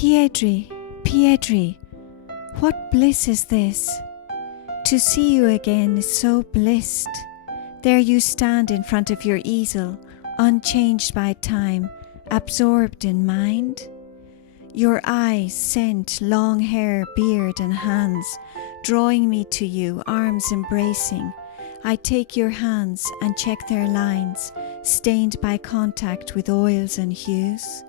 Piedri, Piedri, what bliss is this? To see you again is so blissed. There you stand in front of your easel, unchanged by time, absorbed in mind. Your eyes, scent, long hair, beard and hands, drawing me to you, arms embracing. I take your hands and check their lines, stained by contact with oils and hues.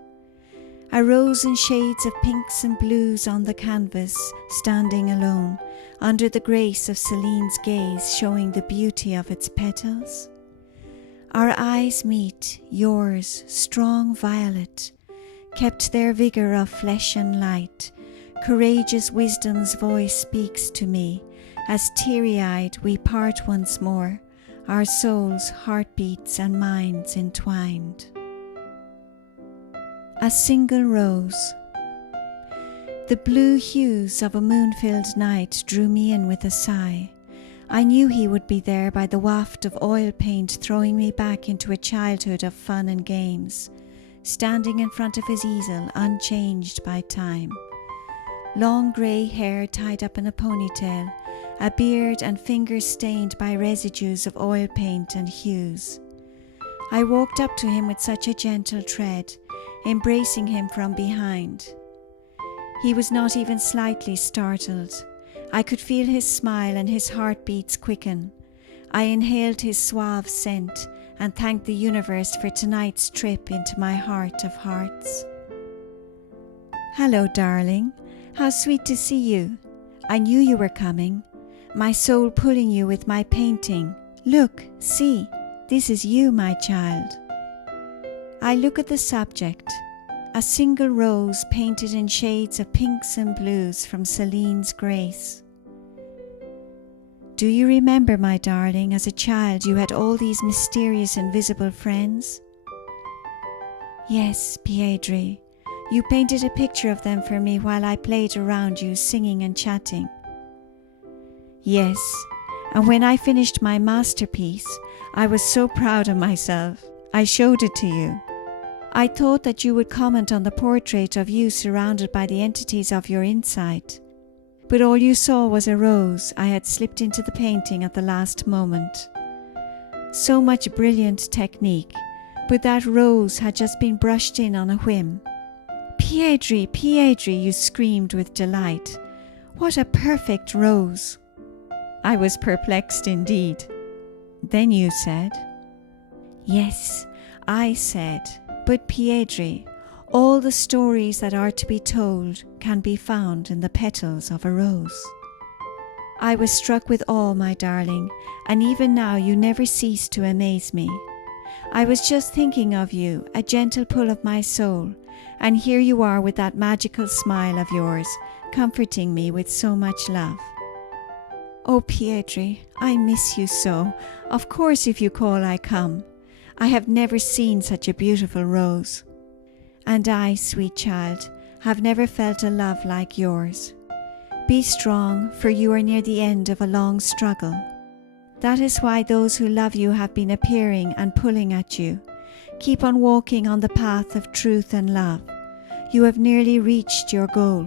A rose in shades of pinks and blues on the canvas, standing alone, under the grace of Celine's gaze, showing the beauty of its petals. Our eyes meet, yours, strong violet, kept their vigour of flesh and light. Courageous wisdom's voice speaks to me, as teary-eyed we part once more, our souls, heartbeats and minds entwined. A single rose. The blue hues of a moon-filled night drew me in with a sigh. I knew he would be there by the waft of oil paint, throwing me back into a childhood of fun and games, standing in front of his easel, unchanged by time. Long grey hair tied up in a ponytail, a beard and fingers stained by residues of oil paint and hues. I walked up to him with such a gentle tread, embracing him from behind. He was not even slightly startled. I could feel his smile and his heartbeats quicken. I inhaled his suave scent and thanked the universe for tonight's trip into my heart of hearts. "Hello, darling. How sweet to see you. I knew you were coming. My soul pulling you with my painting. Look, see, this is you, my child." I look at the subject, a single rose painted in shades of pinks and blues from Celine's grace. "Do you remember, my darling, as a child you had all these mysterious invisible friends?" "Yes, Piedri. You painted a picture of them for me while I played around you, singing and chatting." "Yes, and when I finished my masterpiece, I was so proud of myself. I showed it to you. I thought that you would comment on the portrait of you surrounded by the entities of your insight. But all you saw was a rose I had slipped into the painting at the last moment. So much brilliant technique, but that rose had just been brushed in on a whim." "Piedri, Piedri," you screamed with delight. "What a perfect rose." I was perplexed indeed. Then you said, "Yes, I said, but Piedri, all the stories that are to be told can be found in the petals of a rose." I was struck with awe, my darling, and even now you never cease to amaze me. I was just thinking of you, a gentle pull of my soul, and here you are with that magical smile of yours, comforting me with so much love. "Oh, Piedri, I miss you so. Of course, if you call, I come. I have never seen such a beautiful rose. And I, sweet child, have never felt a love like yours. Be strong, for you are near the end of a long struggle. That is why those who love you have been appearing and pulling at you. Keep on walking on the path of truth and love. You have nearly reached your goal."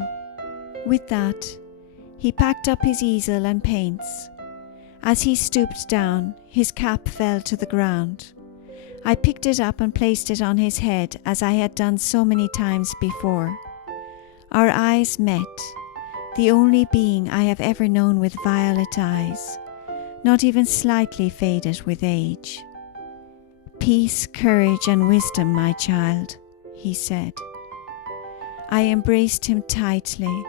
With that, he packed up his easel and paints. As he stooped down, his cap fell to the ground. I picked it up and placed it on his head as I had done so many times before. Our eyes met, the only being I have ever known with violet eyes, not even slightly faded with age. "Peace, courage and wisdom, my child," he said. I embraced him tightly,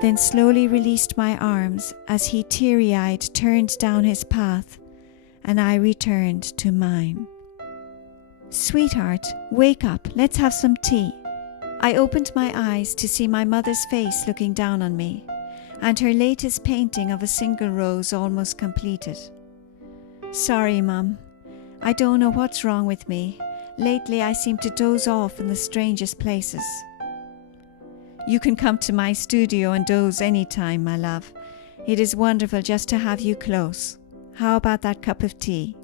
then slowly released my arms as he teary-eyed turned down his path, and I returned to mine. "Sweetheart, wake up, let's have some tea." I opened my eyes to see my mother's face looking down on me, and her latest painting of a single rose almost completed. "Sorry, Mum. I don't know what's wrong with me. Lately I seem to doze off in the strangest places." "You can come to my studio and doze any time, my love. It is wonderful just to have you close. How about that cup of tea?"